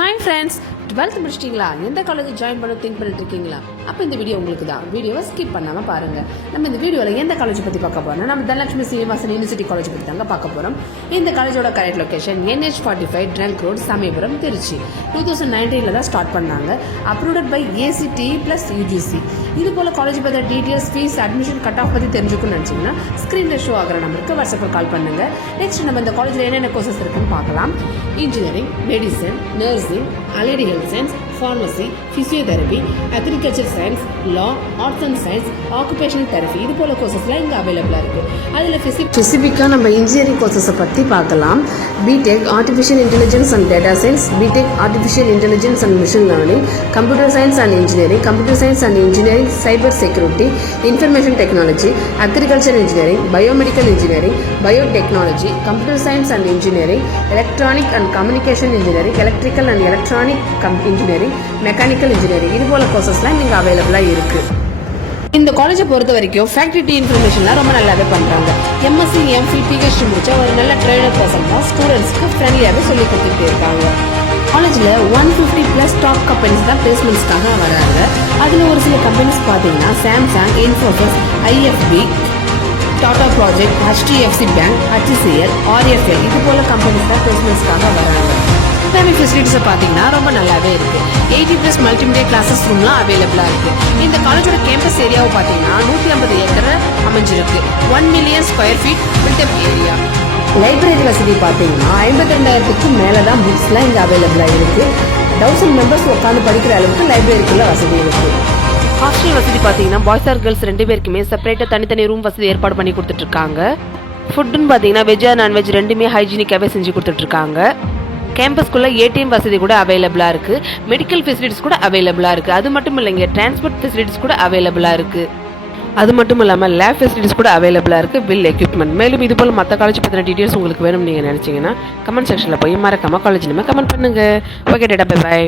Hi friends, 12th முடிச்சிட்டீங்களா? எந்த college join பண்ண திங்க் பண்ணிட்டு இருக்கீங்களா? அப்போ இந்த வீடியோ உங்களுக்கு தான். வீடியோவை ஸ்கிப் பண்ணாமல் பாருங்கள். நம்ம இந்த வீடியோவில் எந்த காலேஜ் பற்றி பார்க்க போகிறோம்? நம்ம தனலட்சுமி சீனிவாசன் யூனிவர்சிட்டி காலேஜ் பற்றி தாங்க பார்க்க போகிறோம். இந்த காலேஜோட correct location NH45 trunk road, Samayapuram, Trichy. 2019 தான் ஸ்டார்ட் பண்ணாங்க. Approved by ACTE + UGC. இது போல் காலேஜ் பற்றி details, fees, admission, cut off பற்றி தெரிஞ்சுக்கணும்னு நினச்சிங்கன்னா ஸ்க்ரீனில் ஷோ ஆகிற நம்பருக்கு வாட்ஸ்அப்பில் கால் பண்ணுங்கள். நெக்ஸ்ட் நம்ம இந்த காலேஜில் என்னென்ன கோர்சஸ் இருக்குன்னு பார்க்கலாம். Engineering, medicine, nursing, allied health science, pharmacy, physiotherapy, agriculture science, law, arts and science, occupational therapy, இது போல கோர்சஸ்லாம் இங்கே அவைலபிளாக இருக்குது. அதில் ஸ்பெசிஃபிக்காக நம்ம இன்ஜினியரிங் கோர்சஸை பற்றி பார்க்கலாம். BTech artificial intelligence and data science, BTech artificial intelligence and machine learning, computer science and engineering, computer science and engineering, cyber security, information technology, agriculture engineering, biomedical engineering, biotechnology, computer science and engineering, electronic and communication engineering, electrical and electronic engineering, mechanical engineering, இது போல கோர்சஸ்லாம் இங்கே அவைலபிளாக இருக்குது. இந்த காலேஜை பொறுத்த வரைக்கும் faculty இன்ஃபர்மேஷன்லாம் ரொம்ப நல்லாவே பண்ணுறாங்க. MSc, MPhil, PhD முடிச்ச ஒரு நல்ல ட்ரெயினர் பர்சன் தான் ஸ்டூடெண்ட்ஸ்க்கு ஃப்ரெண்ட்லியாகவே சொல்லி கொடுத்துட்டு இருக்காங்க. காலேஜில் 150+ டாப் கம்பெனிஸ் தான் பிளேஸ்மெண்ட்ஸ்க்காக வராங்க. அதில் ஒரு சில கம்பெனிஸ் பார்த்தீங்கன்னா Samsung, Infosys, IFB, Tata project, HDFC bank, HCL, RFL, இது போல கம்பெனிஸ் தான் பிளேஸ்மெண்ட்ஸ்க்காக வராங்க. எல்லாமே ஃபெசிலிட்டிஸை பார்த்தீங்கன்னா ரொம்ப நல்லாவே இருக்குது. 80+ மல்டிமீடியா கிளாஸஸ் ரூம்லாம் அவைலபிளாக இருக்குது. இந்த காலேஜோட கேம்பஸ் ஏரியாவை பார்த்தீங்கன்னா 150 ஏக்கர் அமைஞ்சிருக்கு. 1 million square feet built up area. Library வசதி பார்த்தீங்கன்னா 52,000க்கு மேலே தான் புக்ஸ்லாம் இங்கே அவைலபிளாக இருக்குது. 1000 மெம்பர்ஸ் உட்காந்து படிக்கிற அளவுக்கு லைப்ரரிக்குள்ள வசதி இருக்குது. ஹாஸ்டல் வசதி பார்த்தீங்கன்னா பாய்ஸ் ஆர் கேர்ள்ஸ் 2 பேருக்குமே செப்பரேட்டாக தனித்தனி ரூம் வசதி ஏற்பாடு பண்ணி கொடுத்துட்ருக்காங்க. ஃபுட்டுன்னு பார்த்தீங்கன்னா வெஜ் ஆர் நான்வெஜ் ரெண்டுமே ஹைஜீனிக்காகவே செஞ்சு கொடுத்துட்ருக்காங்க. கேம்பஸ்குள்ளே ATM வசதி கூட அவைலபிளாக இருக்குது. மெடிக்கல் ஃபெசிலிட்டிஸ் கூட அவைலபிளாக இருக்குது. அது மட்டும் இல்லைங்க, டிரான்ஸ்போர்ட் ஃபெசிலிட்டிஸ் கூட அவைலபிளாக இருக்குது. அது மட்டும் இல்லாமல் லேப் ஃபெசிலிட்டிஸ் கூட அவைலபிளாக இருக்குது. Bill equipment. மேலும் இது போல் மற்ற காலேஜ் பற்றின டீட்டெயில்ஸ் உங்களுக்கு வேணும்னு நீங்கள் நினச்சிங்கன்னா கமெண்ட் செக்ஷனில் போய் மறக்காமல் காலேஜ் நம்ம கமெண்ட் பண்ணுங்கள். Okay, data, by.